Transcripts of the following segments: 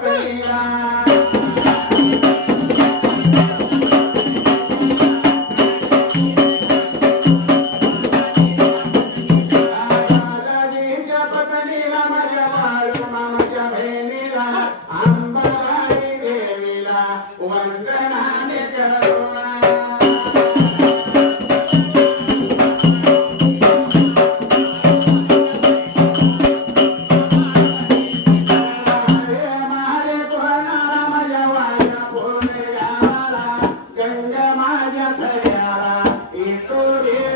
capela. করে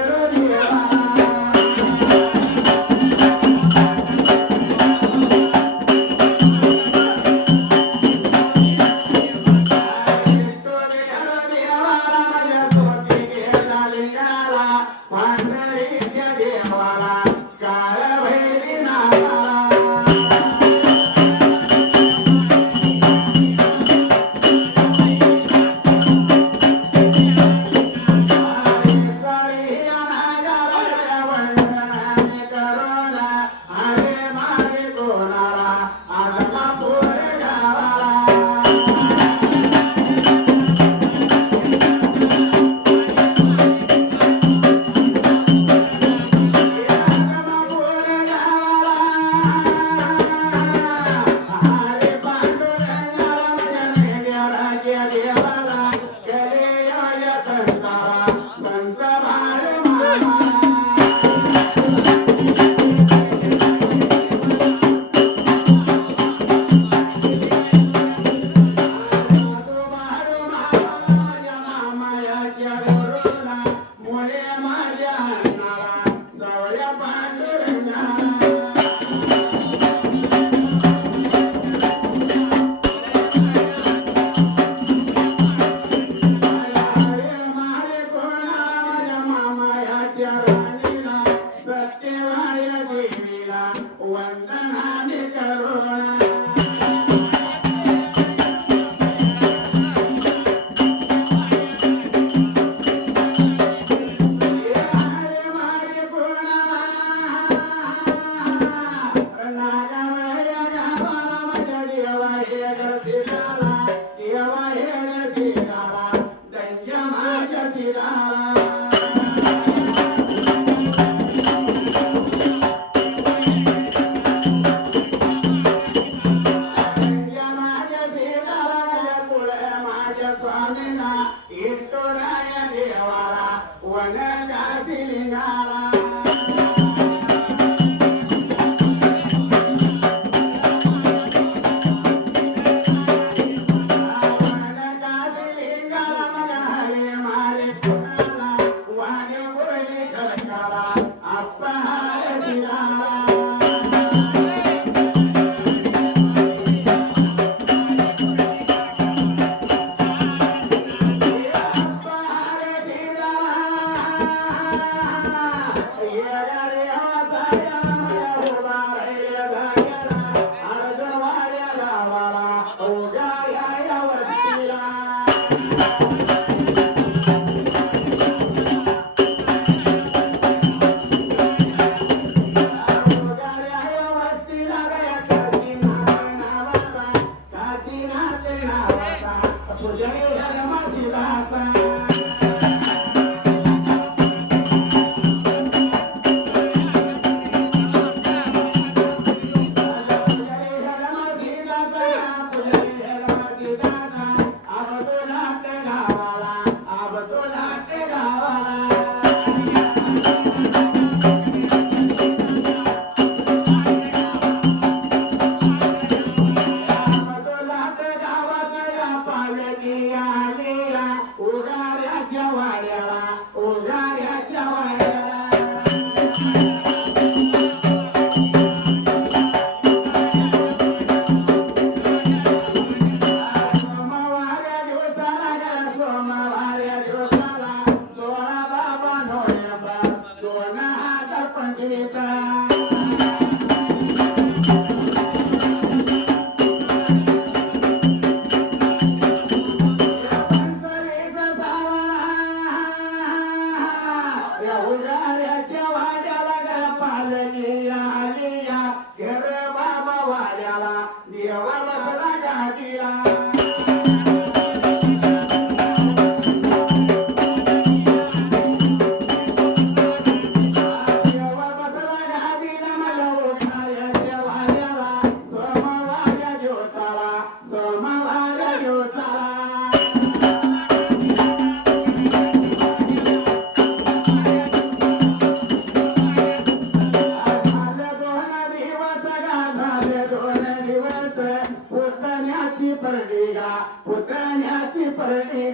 पुतण्याची